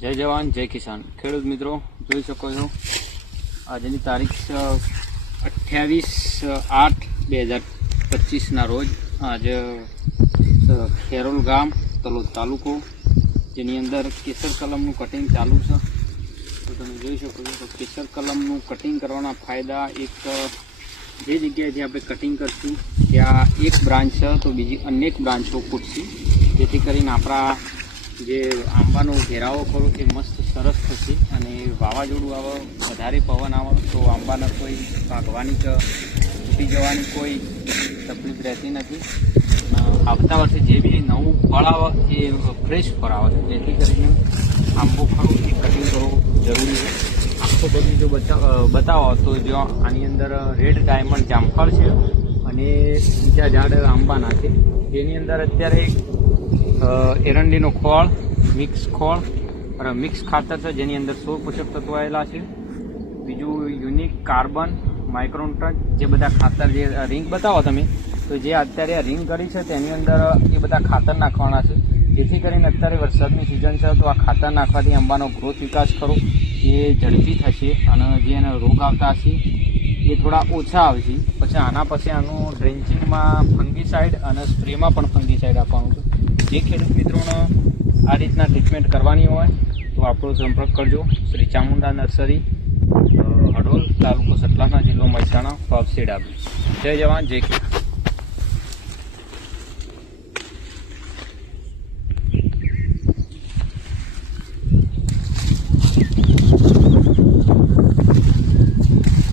જય જવાન જય કિસાન ખેડૂત મિત્રો જોઈ શકો છો આજની તારીખ 28/8/2025 રોજ આજે ખેરોલ ગામ તલોદ તાલુકો જેની અંદર કેસર કલમનું કટિંગ ચાલુ છે તો તમે જોઈ શકો છો તો કેસર કલમનું કટિંગ કરવાના ફાયદા એક જે જગ્યાએથી આપણે કટિંગ કરશું ત્યાં એક બ્રાન્ચ છે તો બીજી અનેક બ્રાન્ચો ફૂટશે જેથી કરીને આપણા જે આંબાનો ઘેરાવો ખરો એ મસ્ત સરસ થશે અને વાવાઝોડું આવે વધારે પવન આવે તો આંબાને કોઈ ભાગવાની કે તૂટી જવાની કોઈ તકલીફ રહેતી નથી. આવતા વર્ષે જે બી નવું ફળ આવે એ ફ્રેશ ફળ આવે છે જેથી કરીને આંબો ખરો એ કટિંગ કરવો જરૂરી છે. આખો બગીચો બતાવો તો જો આની અંદર રેડ ડાયમંડ જામફળ છે અને ઊંચા ઝાડ આંબાના છે જેની અંદર અત્યારે એરંડીનો ખોળ મિક્સ ખાતર છે જેની અંદર 16 પોષક તત્વો આવેલા છે. બીજું યુનિક કાર્બન માઇક્રોન્યુટ્રન્ટ જે બધા ખાતર જે રિંગ બતાવો તમે તો જે અત્યારે આ રિંગ કરી છે તેની અંદર એ બધા ખાતર નાખવાના છે જેથી કરીને અત્યારે વરસાદની સિઝન છે તો આ ખાતર નાખવાથી આંબાનો ગ્રોથ વિકાસ ખરો એ ઝડપી થશે અને જે એના રોગ આવતા હશે એ થોડા ઓછા આવશે. પછી આના પછી આનું ડ્રેન્ચિંગમાં ફંગીસાઇડ અને સ્પ્રેમાં પણ ફંગીસાઇડ આપવાનું છે. જે ખેડૂત મિત્રોને આ રીતના ટ્રીટમેન્ટ કરવાની હોય તો આપણો સંપર્ક કરજો. શ્રી ચામુંડા નર્સરી, હડોલ, તાલુકો સતલાસણા, જિલ્લો મહેસાણા, ફાફસીડ આપી. જય જવાન જય કિસાન.